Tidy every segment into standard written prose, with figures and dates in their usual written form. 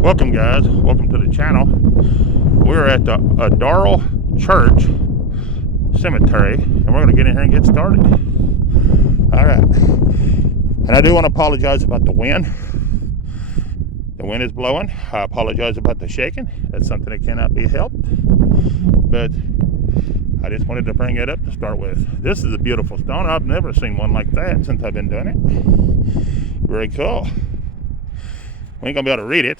Welcome guys, welcome to the channel. We're at the Darrell Church Cemetery and we're going to get in here and get started. Alright, and I do want to apologize about the wind. The wind is blowing. I apologize about the shaking. That's something that cannot be helped, but I just wanted to bring it up to start with. This is a beautiful stone. I've never seen one like that since I've been doing it. Very cool. We ain't gonna be able to read it,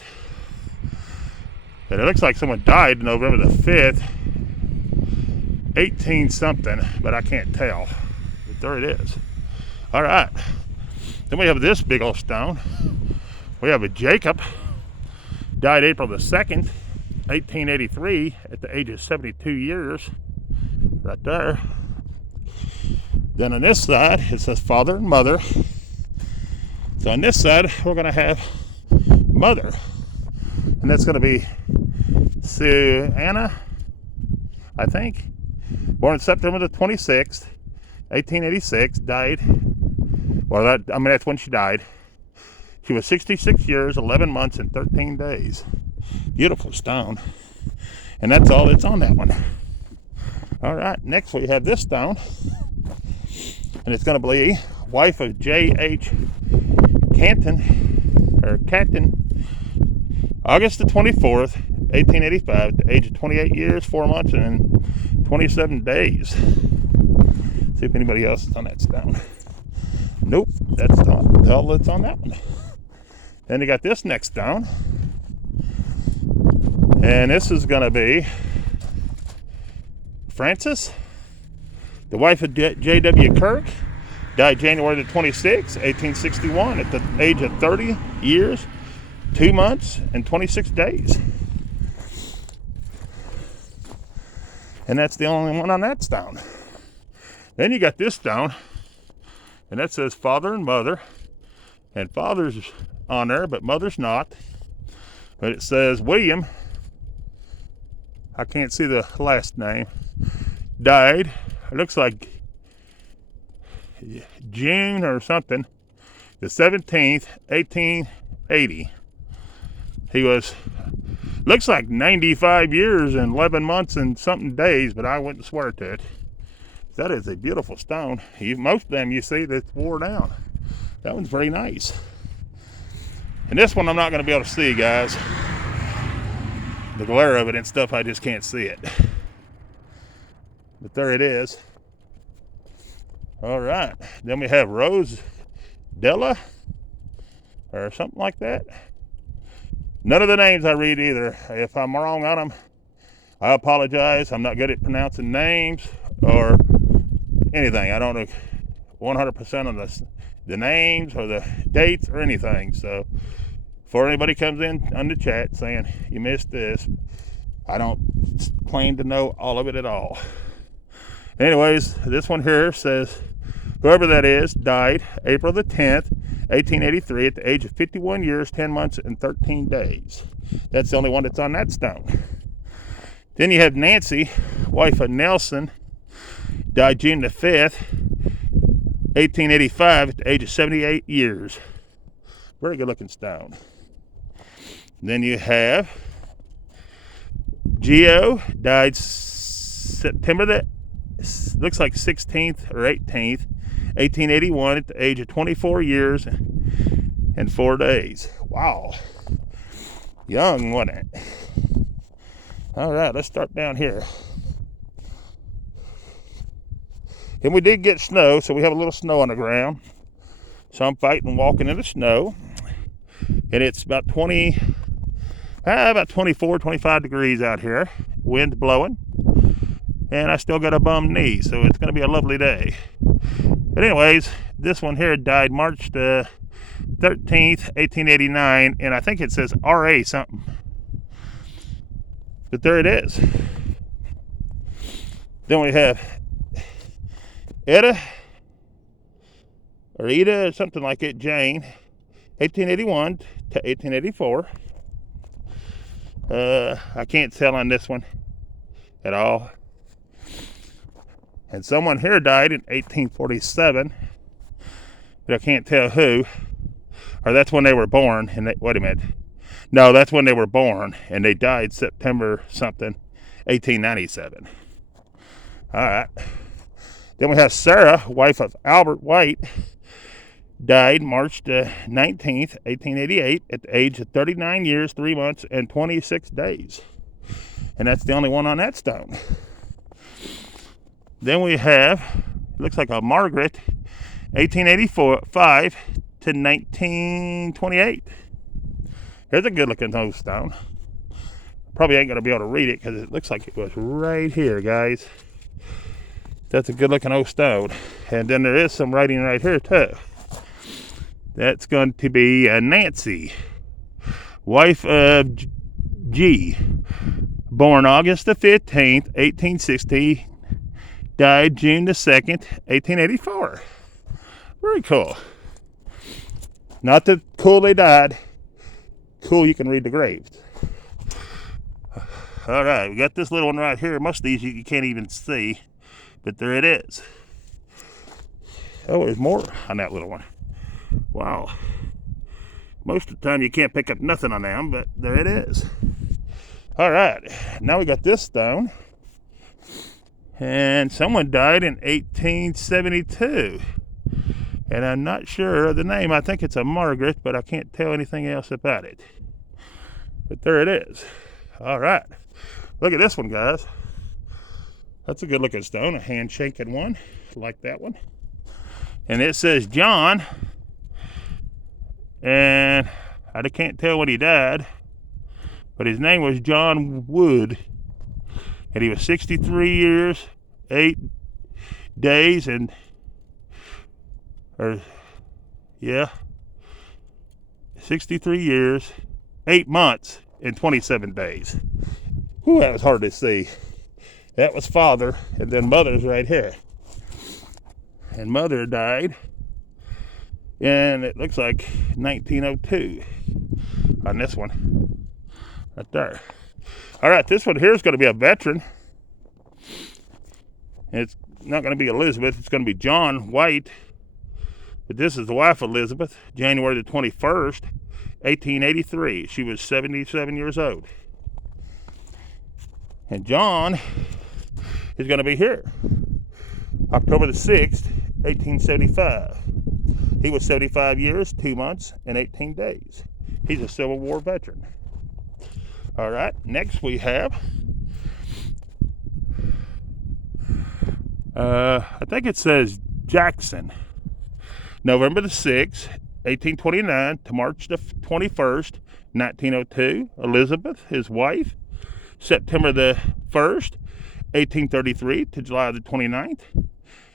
but it looks like someone died November the 5th, 18 something, but I can't tell. But there it is. All right. Then we have this big old stone. We have a Jacob, died April the 2nd, 1883, at the age of 72 years. Right there. Then on this side, it says father and mother. So on this side, we're going to have mother. And that's going to be Anna, I think. Born September the 26th, 1886, died. Well, that's when she died. She was 66 years, 11 months, and 13 days. Beautiful stone. And that's all that's on that one. All right, next we have this stone. And it's going to be wife of J.H. Catton, August the 24th, 1885, at the age of 28 years, 4 months, and 27 days. See if anybody else is on that stone. Nope, that's all that's on that one. Then you got this next stone. And this is going to be Frances, the wife of J.W. Kirk, died January the 26th, 1861, at the age of 30 years, 2 months, and 26 days. And that's the only one on that stone. Then you got this stone, and that says father and mother. And father's on there, but mother's not. But it says William, I can't see the last name, died, it looks like June or something, the 17th, 1880. He was, looks like 95 years and 11 months and something days, but I wouldn't swear to it. That is a beautiful stone. Most of them you see that's wore down. That one's very nice. And this one I'm not going to be able to see, guys. The glare of it and stuff, I just can't see it. But there it is. All right. Then we have Rose Della, or something like that. None of the names I read either. If I'm wrong on them, I apologize. I'm not good at pronouncing names or anything. I don't know 100% on the names or the dates or anything. So before anybody comes in on the chat saying you missed this, I don't claim to know all of it at all. Anyways, this one here says whoever that is died April the 10th, 1883, at the age of 51 years, 10 months, and 13 days. That's the only one that's on that stone. Then you have Nancy, wife of Nelson, died June the 5th, 1885, at the age of 78 years. Very good looking stone. Then you have Geo, died September the, looks like 16th or 18th, 1881, at the age of 24 years and 4 days. Wow. Young, wasn't it? All right, let's start down here. And we did get snow, so we have a little snow on the ground. So I'm fighting walking in the snow. And it's about 24, 25 degrees out here. Wind blowing. And I still got a bum knee, so it's going to be a lovely day. But anyways, this one here died March the 13th, 1889, and I think it says RA something. But there it is. Then we have Ida, or something like it, Jane, 1881 to 1884. I can't tell on this one at all. And someone here died in 1847, but I can't tell who. Or that's when they were born. And wait a minute. No, that's when they were born, and they died September something, 1897. All right. Then we have Sarah, wife of Albert White, died March the 19th, 1888, at the age of 39 years, 3 months, and 26 days. And that's the only one on that stone. Then we have, looks like a Margaret, 1885 to 1928. Here's a good looking old stone. Probably ain't going to be able to read it because it looks like it was right here, guys. That's a good looking old stone. And then there is some writing right here too. That's going to be Nancy, wife of G, born August the 15th, 1860, died June the 2nd, 1884. Very cool. Not that cool they died. Cool you can read the graves. All right, we got this little one right here. Most of these you can't even see, but there it is. Oh, there's more on that little one. Wow. Most of the time you can't pick up nothing on them, but there it is. All right, now we got this stone. And someone died in 1872. And I'm not sure of the name. I think it's a Margaret, but I can't tell anything else about it. But there it is. All right. Look at this one, guys. That's a good looking stone, a handshaking one, like that one. And it says John. And I can't tell when he died, but his name was John Wood. And he was 63 years, 8 days, and 63 years, 8 months, and 27 days. Whew, that was hard to see. That was father, and then mother's right here. And mother died, and it looks like 1902 on this one, right there. All right, this one here is going to be a veteran. And it's not going to be Elizabeth, it's going to be John White. But this is the wife of Elizabeth, January the 21st, 1883. She was 77 years old. And John is going to be here, October the 6th, 1875. He was 75 years, 2 months, and 18 days. He's a Civil War veteran. All right, next we have, I think it says Jackson, November the 6th, 1829 to March the 21st, 1902. Elizabeth, his wife, September the 1st, 1833 to July the 29th,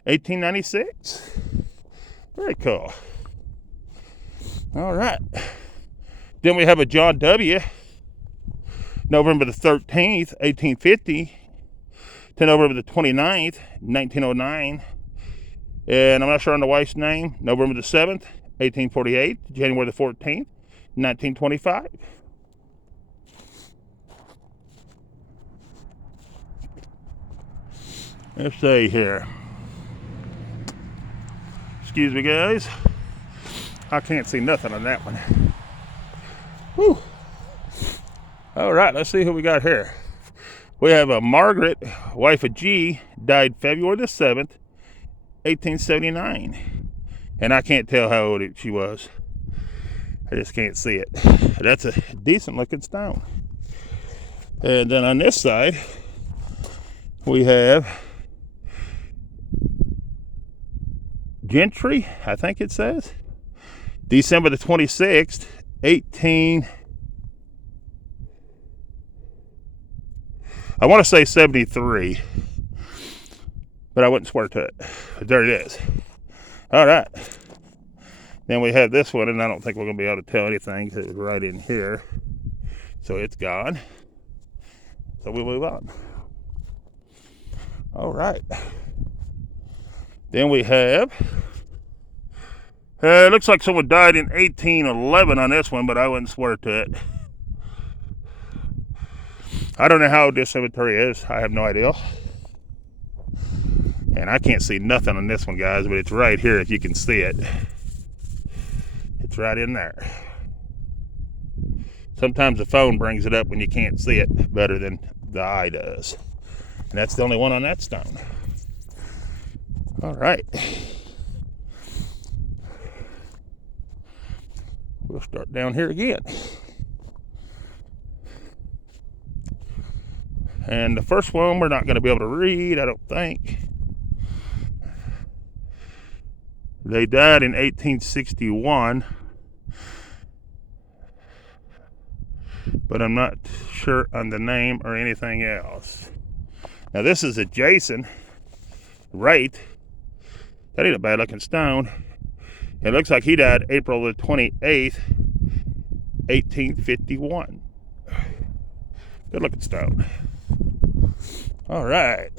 1896. Very cool. All right. Then we have a John W., November the 13th, 1850 to November the 29th, 1909. And I'm not sure on the wife's name. November the 7th, 1848 to January the 14th, 1925. Let's see here. Excuse me, guys. I can't see nothing on that one. Whew. All right, let's see who we got here. We have a Margaret, wife of G, died February the 7th, 1879. And I can't tell how old she was. I just can't see it. That's a decent looking stone. And then on this side, we have Gentry, I think it says. December the 26th, 73, but I wouldn't swear to it. But there it is. All right. Then we have this one, and I don't think we're going to be able to tell anything because it's right in here. So it's gone. So we'll move on. All right. Then we have, it looks like someone died in 1811 on this one, but I wouldn't swear to it. I don't know how old this cemetery is. I have no idea. And I can't see nothing on this one, guys, but it's right here if you can see it. It's right in there. Sometimes the phone brings it up when you can't see it better than the eye does. And that's the only one on that stone. All right. We'll start down here again. And the first one we're not going to be able to read, I don't think. They died in 1861, but I'm not sure on the name or anything else. Now this is a Jason Wright. That ain't a bad looking stone. It looks like he died April the 28th, 1851. Good looking stone. All right.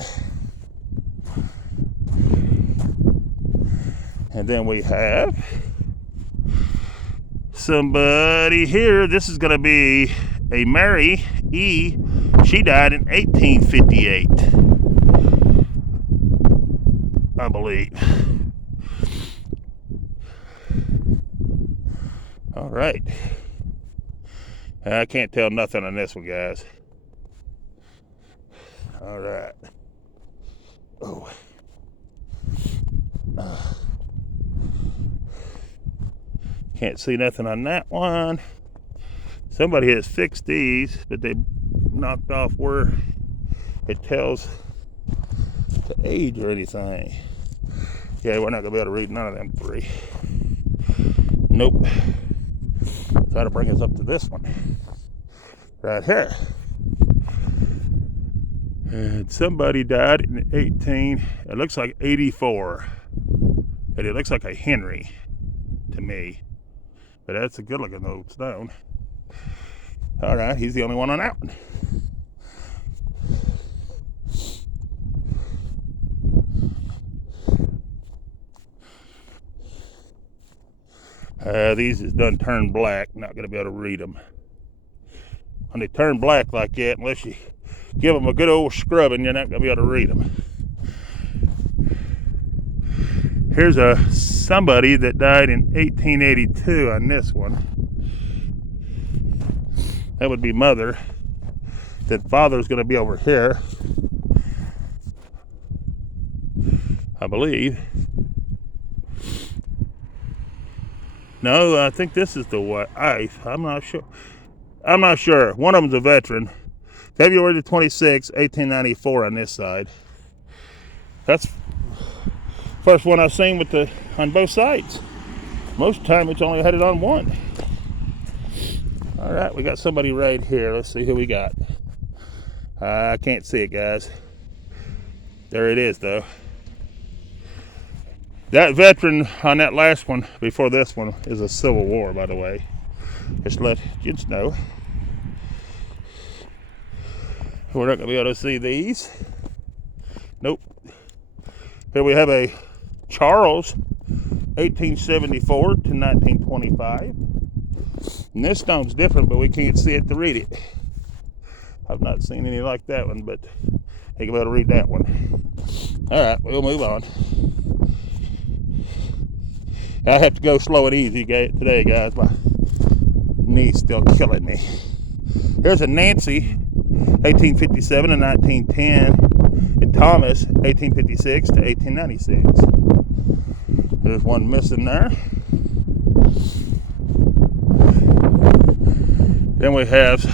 And then we have somebody here. This is going to be a Mary E. She died in 1858, I believe. All right. I can't tell nothing on this one, guys. All right. Oh. Can't see nothing on that one. Somebody has fixed these, but they knocked off where it tells the age or anything. Yeah, we're not gonna be able to read none of them three. Nope. Try to bring us up to this one right here. And somebody died in it looks like 84. And it looks like a Henry to me. But that's a good looking old stone. All right, he's the only one on that one. These is done turned black. Not going to be able to read them. When they turn black like that, unless you give them a good old scrubbing, you're not going to be able to read them. Here's somebody that died in 1882 on this one. That would be mother. Then father's going to be over here, I believe. No, I think this is the wife. I'm not sure. One of them's a veteran. February the 26th, 1894 on this side. That's first one I've seen on both sides. Most of the time it's only had it on one. All right, we got somebody right here. Let's see who we got. I can't see it, guys. There it is, though. That veteran on that last one before this one is a Civil War, by the way. Just let you know. We're not going to be able to see these. Nope. Here we have a Charles, 1874 to 1925. And this stone's different, but we can't see it to read it. I've not seen any like that one, but I can be able to read that one. All right, we'll move on. I have to go slow and easy today, guys. My knee's still killing me. Here's a Nancy, 1857 to 1910, and Thomas, 1856 to 1896. There's one missing there. Then we have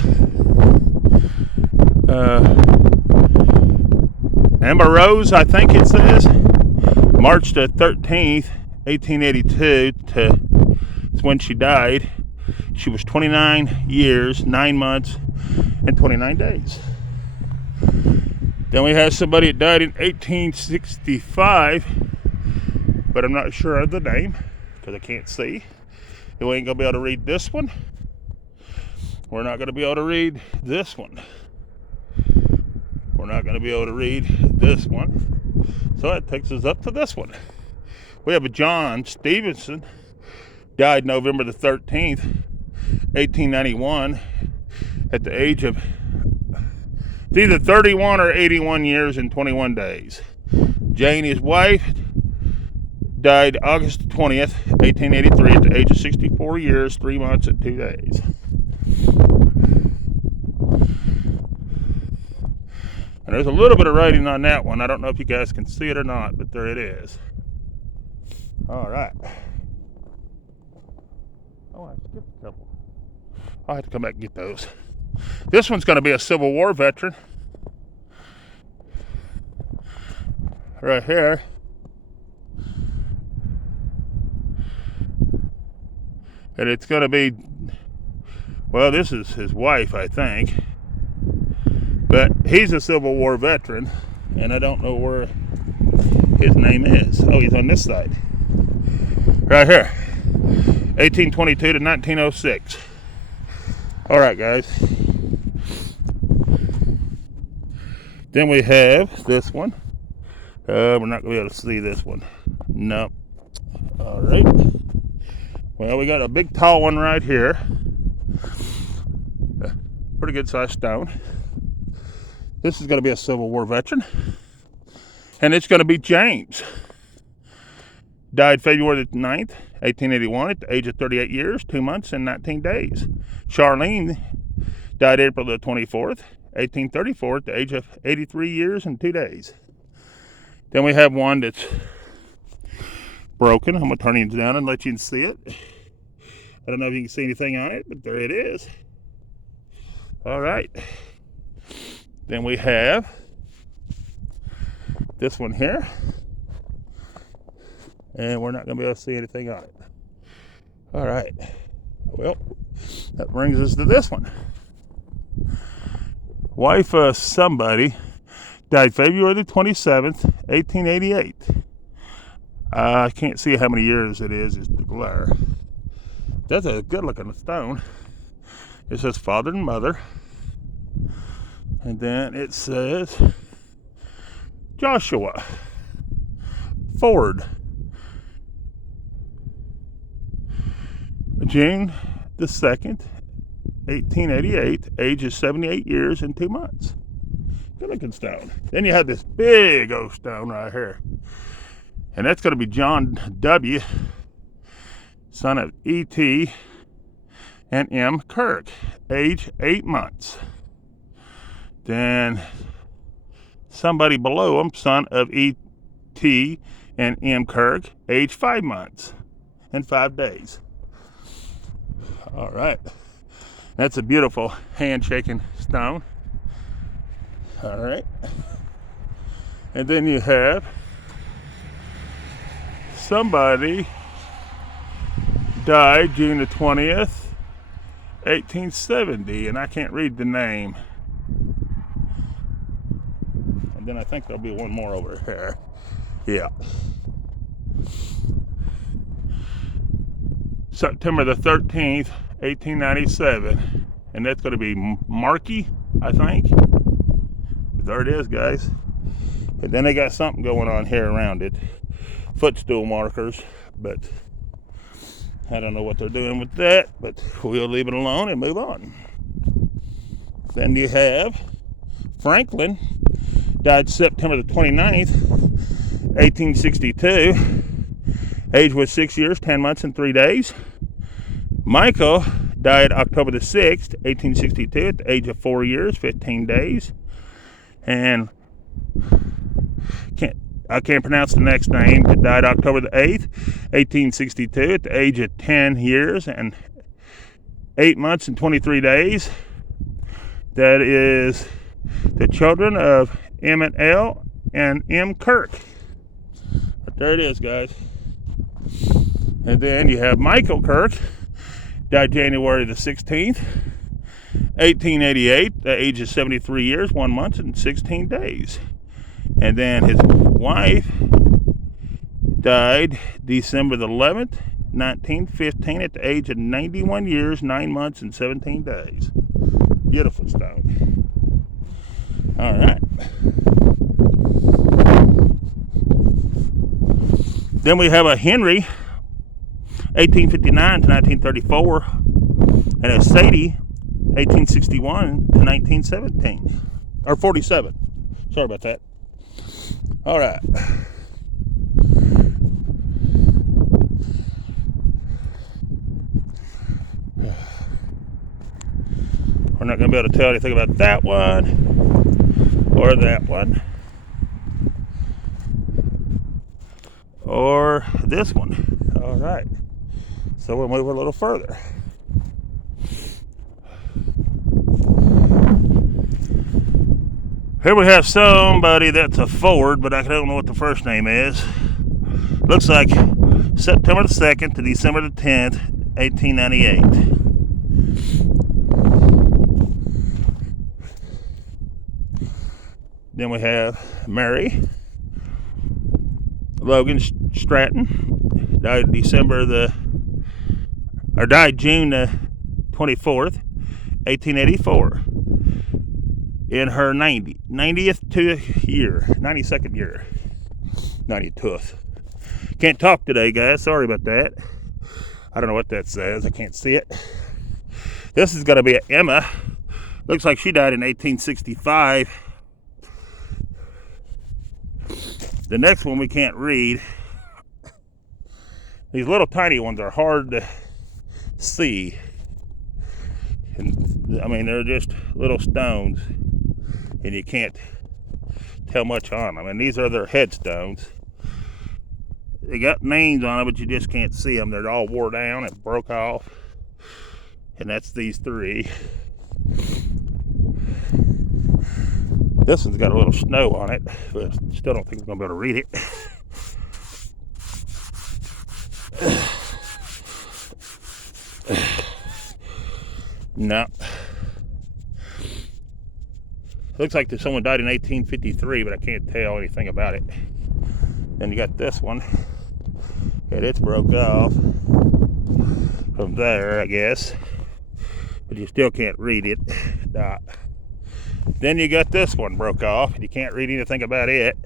Amber Rose, I think it says, March the 13th, 1882 to when she died. She was 29 years, 9 months, and 29 days. Then we have somebody that died in 1865, but I'm not sure of the name because I can't see. And we ain't going to be able to read this one. We're not going to be able to read this one. We're not going to be able to read this one. So that takes us up to this one. We have a John Stevenson, died November the 13th, 1891, at the age of either 31 or 81 years and 21 days. Jane, his wife, died August 20th, 1883, at the age of 64 years, 3 months, and 2 days. And there's a little bit of writing on that one. I don't know if you guys can see it or not, but there it is. All right. Oh, I skipped a couple. I'll have to come back and get those. This one's going to be a Civil War veteran. Right here. And it's going to be, well, this is his wife, I think. But he's a Civil War veteran, and I don't know where his name is. Oh, he's on this side. Right here. 1822 to 1906. All right, guys. Then we have this one. We're not going to be able to see this one. No. All right. Well, we got a big tall one right here. Pretty good sized stone. This is going to be a Civil War veteran. And it's going to be James. Died February the 9th, 1881 at the age of 38 years, 2 months and 19 days. Charlene died April the 24th, 1834 at the age of 83 years and 2 days. Then we have one that's broken. I'm going to turn it down and let you see it. I don't know if you can see anything on it, but there it is. All right. Then we have this one here. And we're not going to be able to see anything on it. All right. Well, that brings us to this one. Wife of somebody died February the 27th, 1888. I can't see how many years it is. It's the glare. That's a good looking stone. It says father and mother. And then it says Joshua Ford. June the 2nd, 1888, age is 78 years and 2 months. Good looking stone. Then you have this big old stone right here. And that's going to be John W., son of E.T. and M. Kirk, age 8 months. Then somebody below him, son of E.T. and M. Kirk, age 5 months and 5 days. All right. That's a beautiful handshaking stone. All right. And then you have somebody died June the 20th, 1870, and I can't read the name. And then I think there'll be one more over here. Yeah. September the 13th, 1897. And that's going to be Markey, I think. But there it is, guys. And then they got something going on here around it. Footstool markers. But I don't know what they're doing with that. But we'll leave it alone and move on. Then you have Franklin. Died September the 29th, 1862. Age was 6 years, 10 months, and 3 days. Michael died October the 6th, 1862, at the age of 4 years, 15 days. And I can't pronounce the next name, but died October the 8th, 1862, at the age of 10 years and 8 months and 23 days. That is the children of Emmett L. and M. Kirk. But there it is, guys. And then you have Michael Kirk, died January the 16th, 1888, the age of 73 years, 1 month, and 16 days. And then his wife died December the 11th, 1915, at the age of 91 years, 9 months, and 17 days. Beautiful stone. All right. Then we have a Henry, 1859 to 1934, and a Sadie, 1861 to 1917, or 47. Sorry about that. All right. We're not going to be able to tell anything about that one. or that one, or this one. All right, so we'll move a little further. Here we have somebody that's a Ford, but I don't know what the first name is. Looks like September the 2nd to December the 10th, 1898. Then we have Mary Logan Stratton, died June the 24th, 1884. In her 90th year, 92nd year, 92th. Can't talk today, guys. Sorry about that. I don't know what that says. I can't see it. This is going to be an Emma. Looks like she died in 1865. The next one we can't read. These little tiny ones are hard to see. And I mean, they're just little stones, and you can't tell much on them. And these are their headstones. They got names on them, but you just can't see them. They're all wore down and broke off. And that's these three. This one's got a little snow on it, but still don't think I'm going to be able to read it. No. Looks like someone died in 1853, but I can't tell anything about it. Then you got this one. And it's broke off from there, I guess. But you still can't read it. Then you got this one broke off, and you can't read anything about it.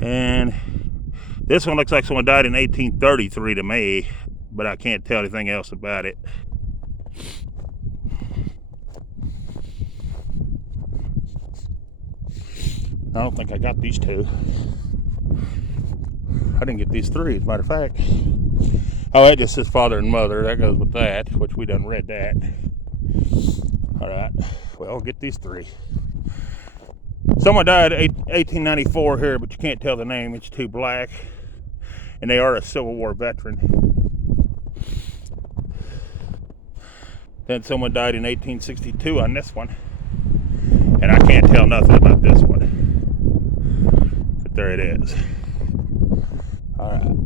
And this one looks like someone died in 1833 to me, but I can't tell anything else about it. I don't think I got these two. I didn't get these three, as a matter of fact. Oh, that just says father and mother. That goes with that, which we done read that. All right. Well, I'll get these three. Someone died in 1894 here, but you can't tell the name. It's too black. And they are a Civil War veteran. Then someone died in 1862 on this one. And I can't tell nothing about this one. But there it is. All right.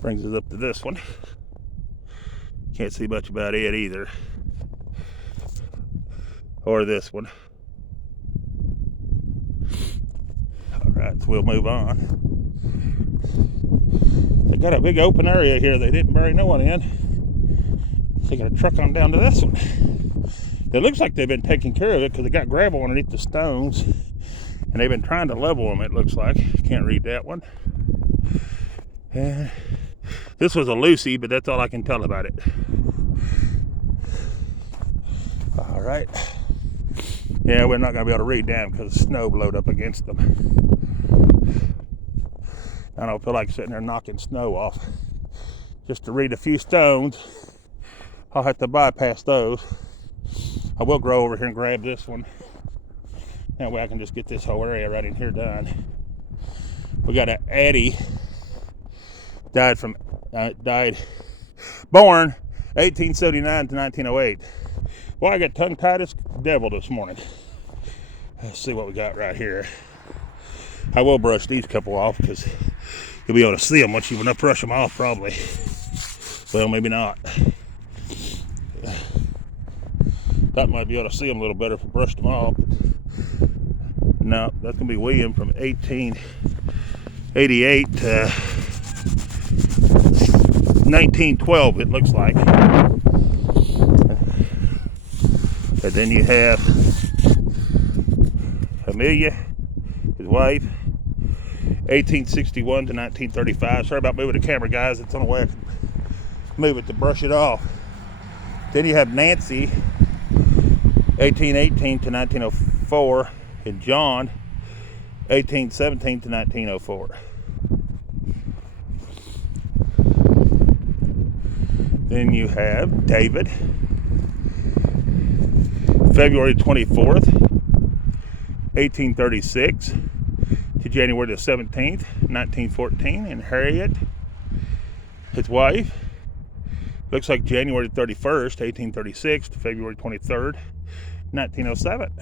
Brings us up to this one. Can't see much about it either. Or this one. Alright, so we'll move on. They got a big open area here they didn't bury no one in. So they got to truck on down to this one. It looks like they've been taking care of it because they got gravel underneath the stones. And they've been trying to level them, it looks like. Can't read that one. And this was a Lucy, but that's all I can tell about it. All right. Yeah, we're not going to be able to read them because the snow blowed up against them. I don't feel like sitting there knocking snow off. Just to read a few stones, I'll have to bypass those. I will go over here and grab this one. That way I can just get this whole area right in here done. We got an Addie. Born 1879 to 1908. Well, I got tongue-tied as devil this morning. Let's see what we got right here. I will brush these couple off because you'll be able to see them once you've enough brush them off, probably. Well, maybe not. Thought might be able to see them a little better if I brushed them off. No, that's going to be William from 1888 to 1912, it looks like. And then you have Amelia, his wife, 1861 to 1935. Sorry about moving the camera, guys. It's on the way I can move it to brush it off. Then you have Nancy, 1818 to 1904, and John, 1817 to 1904. Then you have David, February 24th, 1836 to January the 17th, 1914. And Harriet, his wife, looks like January 31st, 1836 to February 23rd, 1907.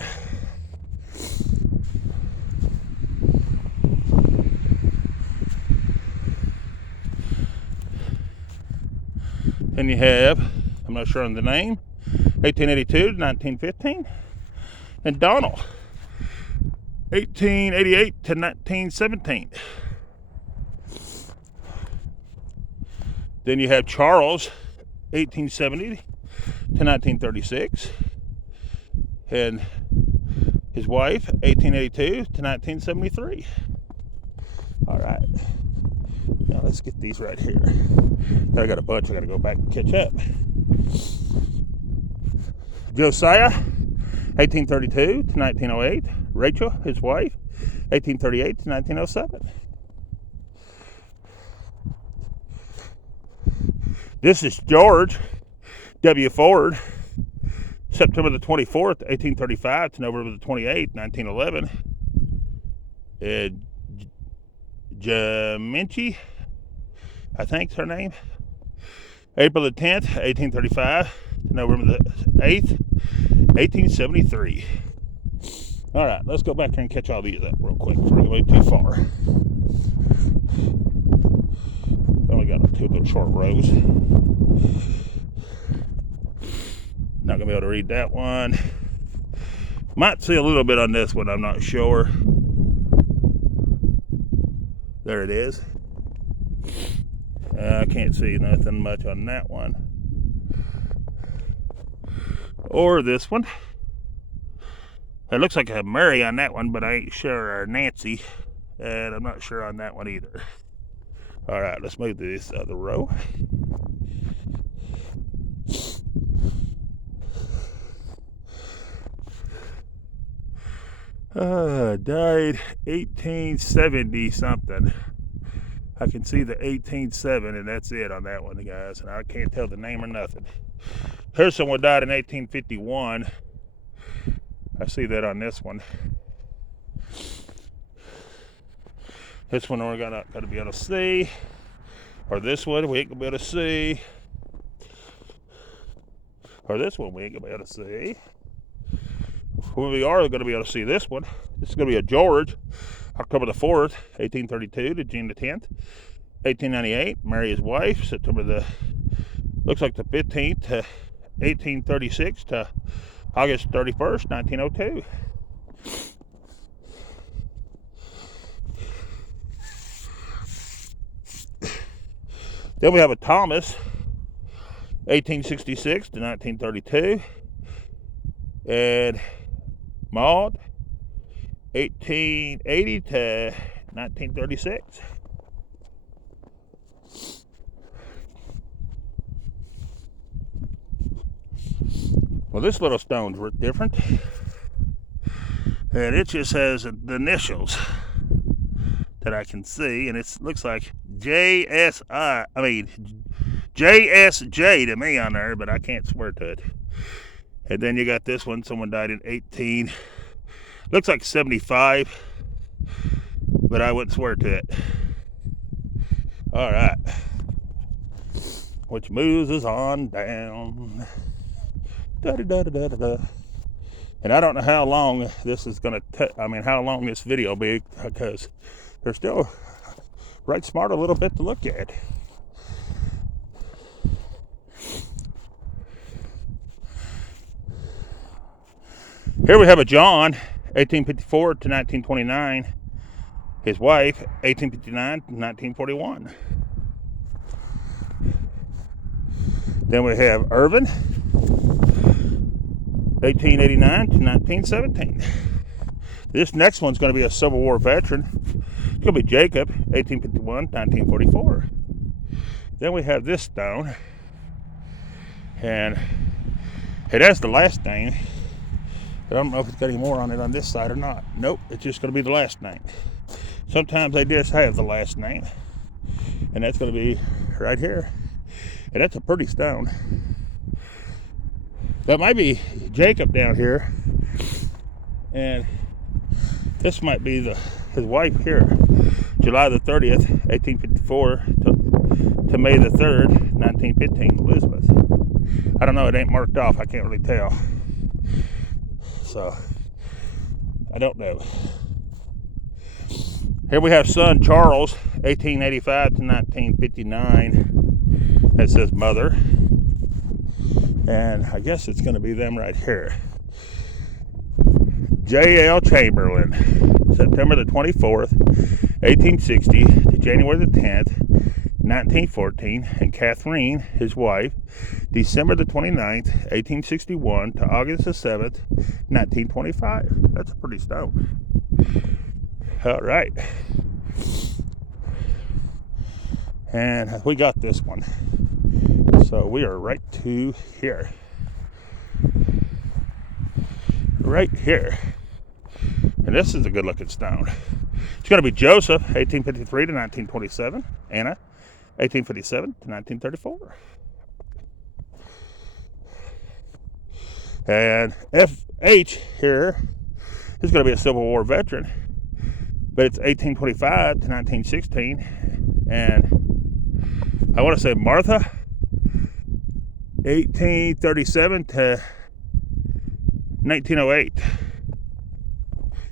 Then you have, I'm not sure on the name, 1882 to 1915. And Donald, 1888 to 1917. Then you have Charles, 1870 to 1936. And his wife, 1882 to 1973. All right. Now let's get these right here. I got a bunch I got to go back and catch up. Josiah, 1832 to 1908. Rachel, his wife, 1838 to 1907. This is George W. Ford, September the 24th, 1835 to November the 28th, 1911. And Jaminchi, I think is her name. April the 10th, 1835 to November the 8th, 1873. All right, let's go back here and catch all these up real quick before we go too far. Only got two little short rows. Not gonna be able to read that one. Might see a little bit on this one, I'm not sure. There it is. I can't see nothing much on that one. Or this one. It looks like I have Mary on that one, but I ain't sure, or Nancy. And I'm not sure on that one either. All right, let's move to this other row. Died 1870 something. I can see the 1807, and that's it on that one, guys. And I can't tell the name or nothing. Here's someone died in 1851. I see that on this one. This one we're gonna be able to see, or this one we ain't gonna be able to see, or this one we ain't gonna be able to see. We are going to be able to see this one. This is going to be a George, October the 4th, 1832 to June the 10th, 1898. Mary, his wife, September the, looks like the 15th to 1836 to August 31st, 1902. Then we have a Thomas, 1866 to 1932. And Maud, 1880 to 1936. Well, this little stone's different. And it just has the initials that I can see. And it looks like JSJ to me on there, but I can't swear to it. And then you got this one. Someone died in 18. Looks like 75. But I wouldn't swear to it. All right. Which moves us on down. Da-da-da-da-da-da. And I don't know how long this is going to how long this video will be, because there's still right smart a little bit to look at. Here we have a John, 1854 to 1929. His wife, 1859 to 1941. Then we have Irvin, 1889 to 1917. This next one's going to be a Civil War veteran. It's going to be Jacob, 1851 to 1944. Then we have this stone, and it has the last name But I don't know if it's got any more on it on this side or not. Nope, it's just going to be the last name. Sometimes they just have the last name. And that's going to be right here. And that's a pretty stone. That might be Jacob down here. And this might be his wife here. July the 30th, 1854 to May the 3rd, 1915, Elizabeth. I don't know, it ain't marked off. I can't really tell. So, I don't know. Here we have son Charles, 1885 to 1959. That says mother. And I guess it's going to be them right here. J.L. Chamberlain, September the 24th, 1860 to January the 10th, 1914. And Catherine, his wife, December the 29th, 1861 to August the 7th, 1925. That's a pretty stone. All right. And we got this one. So we are right to here. Right here. And this is a good looking stone. It's going to be Joseph, 1853 to 1927. Anna, 1857 to 1934. And F.H. here is going to be a Civil War veteran. But it's 1825 to 1916. And I want to say Martha, 1837 to 1908.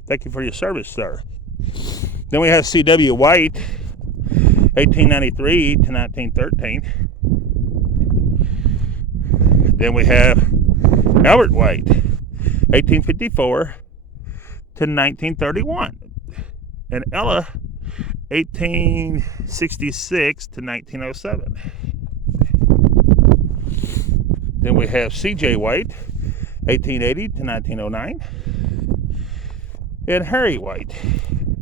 Thank you for your service, sir. Then we have C.W. White, 1893 to 1913. Then we have Albert White, 1854 to 1931. And Ella, 1866 to 1907. Then we have C.J. White, 1880 to 1909. And Harry White,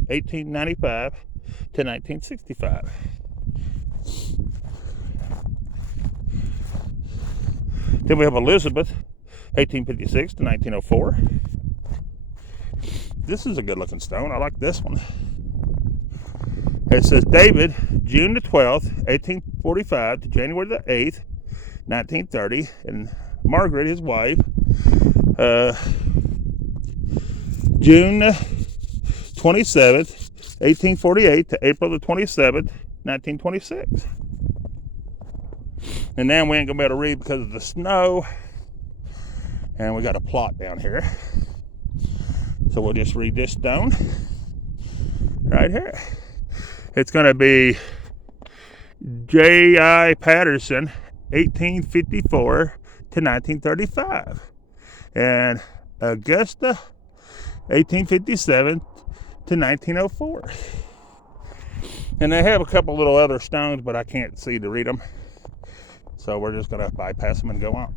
1895 to 1965. Then we have Elizabeth, 1856 to 1904. This is a good looking stone. I like this one. It says David, June the 12th, 1845 to January the 8th, 1930. And Margaret, his wife, June 27th, 1848 to April the 27th, 1926. And now we ain't going to be able to read because of the snow. And we got a plot down here. So we'll just read this stone right here. It's going to be J.I. Patterson, 1854 to 1935. And Augusta, 1857 to 1904. And they have a couple little other stones, but I can't see to read them. So we're just going to bypass them and go on.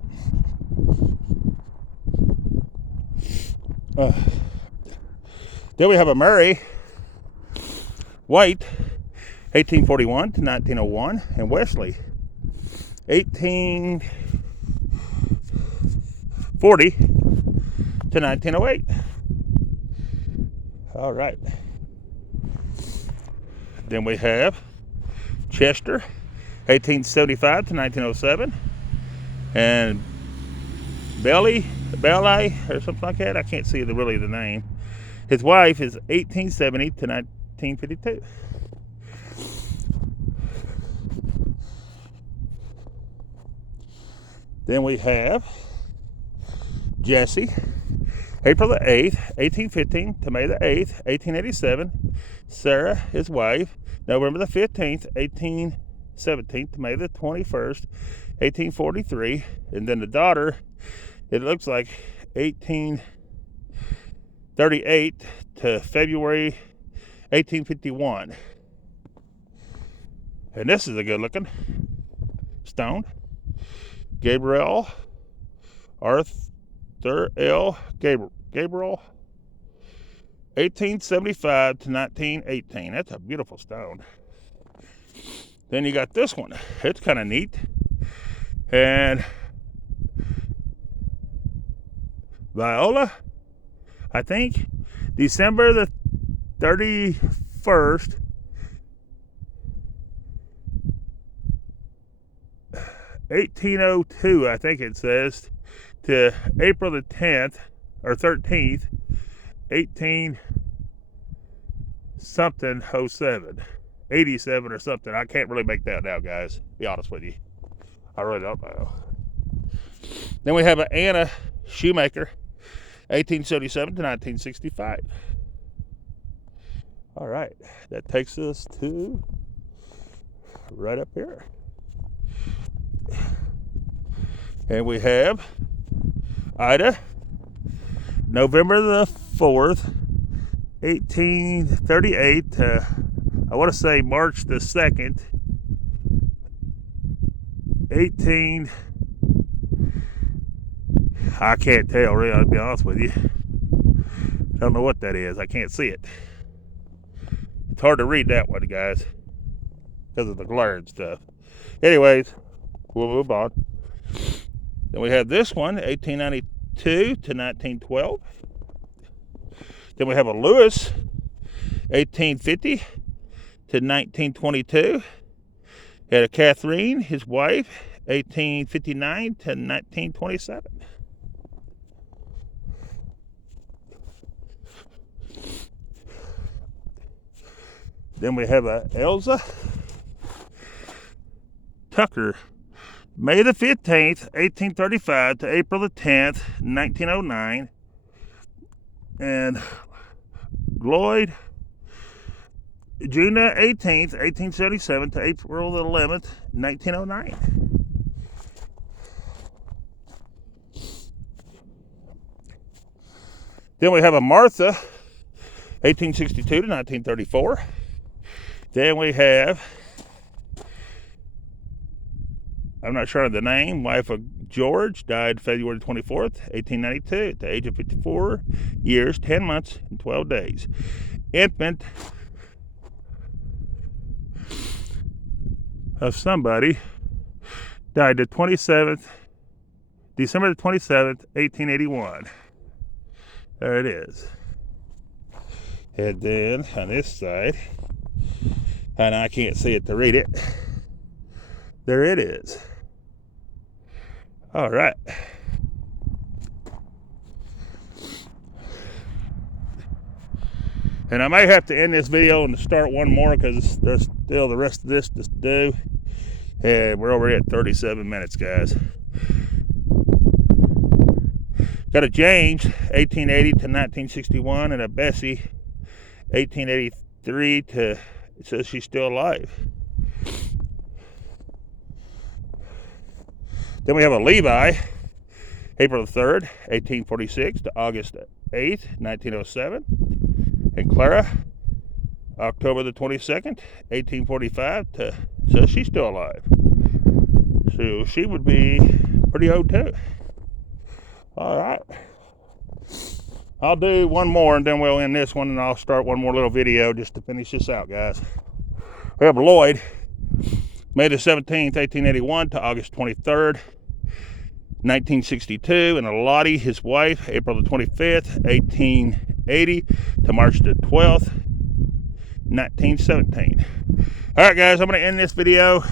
Then we have a Murray White, 1841 to 1901, and Wesley, 1840 to 1908. All right. Then we have Chester, 1875 to 1907, and Belly, or something like that. I can't see really the name. His wife is 1870 to 1952. Then we have Jesse, April the 8th, 1815 to May the 8th, 1887. Sarah, his wife, November the 15th, 1817 to May the 21st, 1843. And then the daughter, it looks like 1838 to February 1851. And this is a good looking stone. Gabriel Arthur L. Gabriel, 1875 to 1918. That's a beautiful stone. Then you got this one. It's kind of neat. And Viola I think December the 31st, 1802, I think it says, to April the 10th or 13th, 18 something 07, 87 or something. I can't really make that out, guys. Be honest with you, I really don't know. Then we have an Anna Shoemaker, 1877 to 1965. All right, that takes us to right up here. And we have Ida, November the 4th, 1838 to, I want to say March the 2nd, 18, I can't tell really, I'll be honest with you. I don't know what that is. I can't see it. It's hard to read that one, guys, because of the glare and stuff. Anyways, we'll move on. Then we have this one, 1892 to 1912. Then we have a Lewis, 1850 to 1922. Had a Catherine, his wife, 1859 to 1927. Then we have a Elsa Tucker, May the 15th, 1835 to April the 10th, 1909. And Lloyd, June 18th, 1877 to April the 11th, 1909. Then we have a Martha, 1862 to 1934. Then we have, I'm not sure of the name, wife of George, died February 24th, 1892, at the age of 54 years, 10 months, and 12 days. Infant of somebody, died the 27th, December the 27th, 1881. There it is. And then on this side, and I can't see it to read it, there it is. All right. And I may have to end this video and start one more because there's still the rest of this to do. And we're already at 37 minutes, guys. Got a James, 1880 to 1961, and a Bessie, 1883 to, it says she's still alive. Then we have a Levi, April the 3rd, 1846 to August 8th, 1907. And Clara, October the 22nd, 1845 to, so she's still alive. So she would be pretty old too. All right. I'll do one more and then we'll end this one and I'll start one more little video just to finish this out, guys. We have Lloyd, May the 17th, 1881 to August 23rd, 1962. And Lottie, his wife, April the 25th, 1880 to March the 12th, 1917. All right, guys, I'm going to end this video.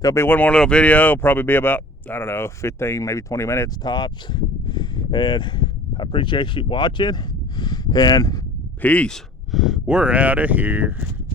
There'll be one more little video. It'll probably be about, I don't know, 15, maybe 20 minutes tops. And I appreciate you watching. And peace. We're out of here.